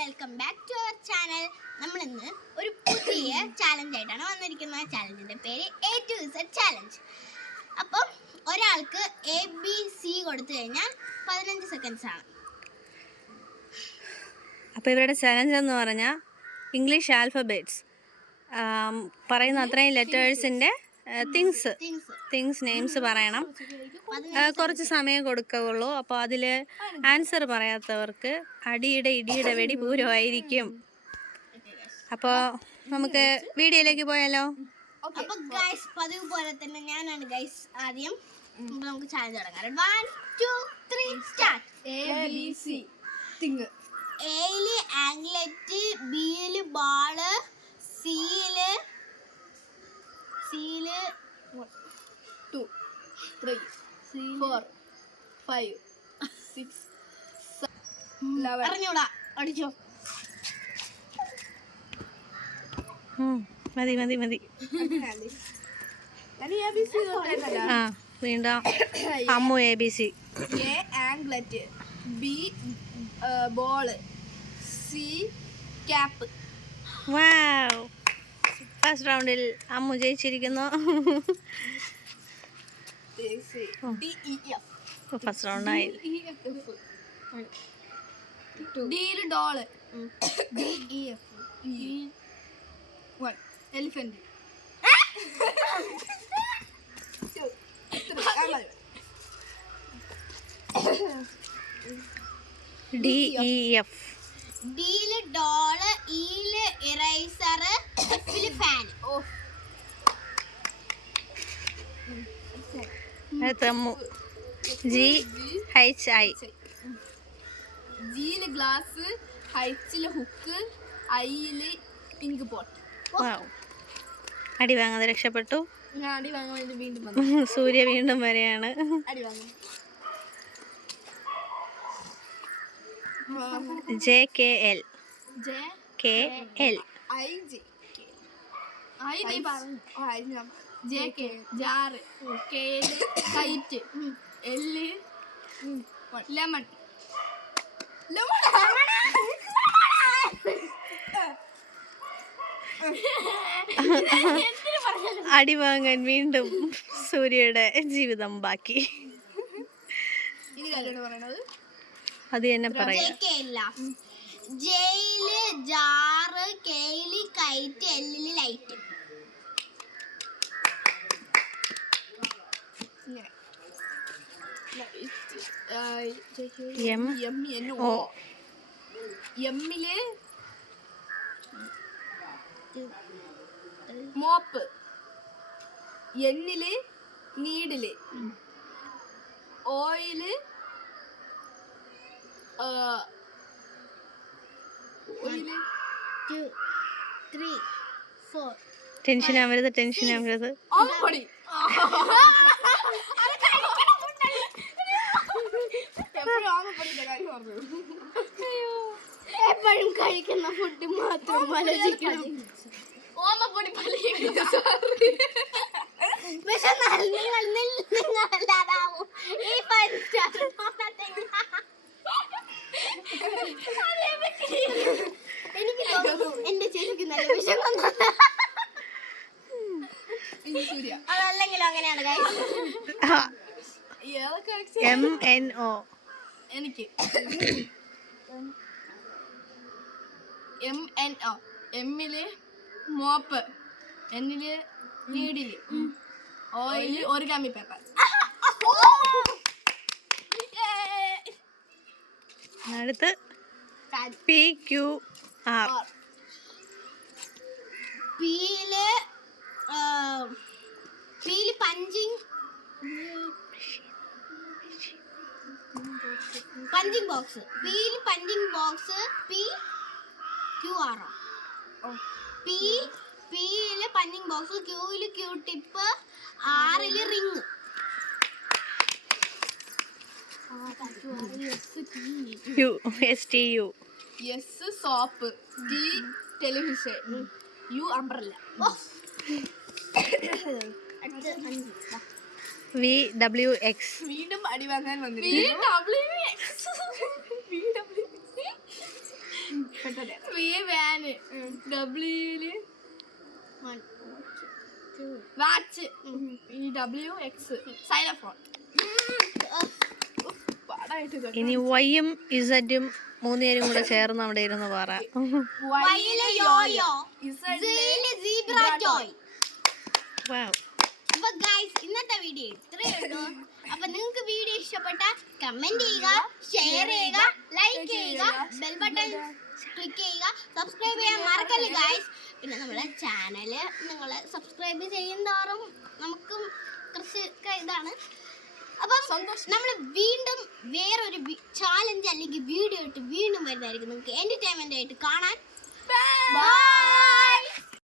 Welcome back to our channel. നമ്മൾ ഇന്ന് ഒരു പുതിയ ചാലഞ്ച് ആയിട്ടാണ് വന്നിരിക്കുന്നത്. ചാലഞ്ചിന്റെ പേര് A to Z ചാലഞ്ച്. അപ്പം ഒരാൾക്ക് ABC കൊടുത്തു കഴിഞ്ഞാൽ 15 സെക്കൻഡ്സ് ആണ്. അപ്പോൾ ഇവരുടെ ചലഞ്ച് എന്ന് പറഞ്ഞാൽ ഇംഗ്ലീഷ് ആൽഫബറ്റ്സ് പറയുന്ന അത്രയും ലെറ്റേഴ്സിൻ്റെ തിങ്സ് നെയിംസ് പറയണം. കുറച്ച് സമയം കൊടുക്കുകയുള്ളൂ. അപ്പോൾ അതിൽ ആൻസർ പറയാത്തവർക്ക് ഇടിയുടെ വെടി പൂരമായിരിക്കും. അപ്പോൾ നമുക്ക് വീഡിയോയിലേക്ക് പോയാലോ? അപ്പോൾ ഗൈസ്, പതിവ് പോലെ തന്നെ ഞാനാണ് ഗൈസ് ആദ്യം. നമുക്ക് ചാലഞ്ച് തുടങ്ങാം. 1 2 3 സ്റ്റാർട്ട്. ABC thing. എയില് ആംഗ്ലറ്റ്, ബിയില് ബാള്, സിയില് 1 2 3 4 5 6 7 അറിഞ്ഞൂടാ, അടിച്ചോ. മതി ആ വീണ്ടും Ammu ABC. A anklet, B ball, C cap. Wow, first റൗണ്ടിൽ അമ്മു ജയിച്ചിരിക്കുന്നു. DEF ഫസ്റ്റ് റൗണ്ടായി. Dയില് ഡോള്, DEF 1 എലിഫന്റ്. DEF. ഡിയില് ഡോള്, ഇയില് ഇറേസർ, എഫില് ഫാൻ. അടുത്ത അമ്മു GHI. ജിയില് ഗ്ലാസ്, ഹൈച്ചില് ഹുക്ക്, ഐയില് പിങ്ക് പോട്ട്. വാവ്, അടി വാങ്ങാതെ രക്ഷപ്പെട്ടു. ഞാൻ അടി വാങ്ങാൻ വേണ്ടി വീണ്ടും വന്നു. സൂര്യ വീണ്ടും വരെയാണ്. അടി വാങ്ങും. JKL. KL. JK jar, KL KITE, L lemon. അടി വാങ്ങാൻ വീണ്ടും സൂര്യയുടെ ജീവിതം ബാക്കി. ഇനി കാര്യമാണ് പറയണത്. അത് തന്നെ പറയാം. ജയില് ജാറ്, കെയില് കൈറ്റ്, എല്ലില് ലൈറ്റ്. MO. എമ്മില് മോപ്പ്, എന്നില് നീഡില്, ഓയില് ഓയില് 2 3 4. ടെൻഷൻ ആവരുത്. ആമപ്പൊടി. എപ്പോഴും കഴിക്കുന്ന ഫുഡ് മാത്രം ആലോചിക്കണം. ഓമപ്പൊടി പക്ഷെ നിങ്ങളല്ലാതാവും ഈ എനിക്ക് തോന്നുന്നു എന്റെ ചേച്ചിക്ക് നല്ല വിഷം. അതല്ലെങ്കിലും അങ്ങനെയാണ് guys. MNO. എനിക്ക് MNO. എമ്മില് മോപ്പ്, എന്നില് നീഡില്, ഓയില് ഒറിഗാമി പേപ്പർ. അടുത്ത് PQR. പീല് പഞ്ചിങ് ബോക്സ്. പീല് പഞ്ചിങ് ബോക്സ്, PQR. പീല് പഞ്ചിങ് ബോക്സ്, ക്യൂയില് ക്യൂ ടിപ്പ്, ആറില് ring. STU. S soap, T television, U umbrella. VWX. വീണ്ടും അടി വാങ്ങാൻ വന്നിരിക്കുന്നു. വി വാന് ഡബ്ല്യൂല് One, വാച്ച് ഈ ഡബ്ല്യു എക്സ് സൈലഫോൺ പാടായിട്ട് ഇനി വൈയും ഇസഡും മൂന്നുപേരും കൂടെ ചേർന്ന് അവിടെ ഇരുന്ന് പറ. വൈയിലെ യോയോ, സിയിലെ zebra toy. Wow. അപ്പൊ ഗൈസ് ഇന്നത്തെ വീഡിയോ ഇത്രയേ ഉള്ളൂ. അപ്പൊ നിങ്ങൾക്ക് വീഡിയോ ഇഷ്ടപ്പെട്ട കമന്റ് ചെയ്യുക, ഷെയർ ചെയ്യുക, ലൈക്ക് ചെയ്യുക, ബെൽ ബട്ടൺ ക്ലിക്ക് ചെയ്യുക, സബ്സ്ക്രൈബ് ചെയ്യാൻ മറക്കല്ലേ ഗൈസ്. പിന്നെ നമ്മളെ ചാനൽ നിങ്ങൾ സബ്സ്ക്രൈബ് ചെയ്യുന്നതോറും നമുക്കും കുറച്ച് ഇതാണ്. അപ്പം നമ്മൾ വീണ്ടും വേറൊരു ചാലഞ്ച് അല്ലെങ്കിൽ വീഡിയോ ഇട്ട് വീണ്ടും വരുന്നതായിരിക്കും. നിങ്ങൾക്ക് എന്റർടൈൻമെന്റ് ആയിട്ട് കാണാൻ. ബൈ.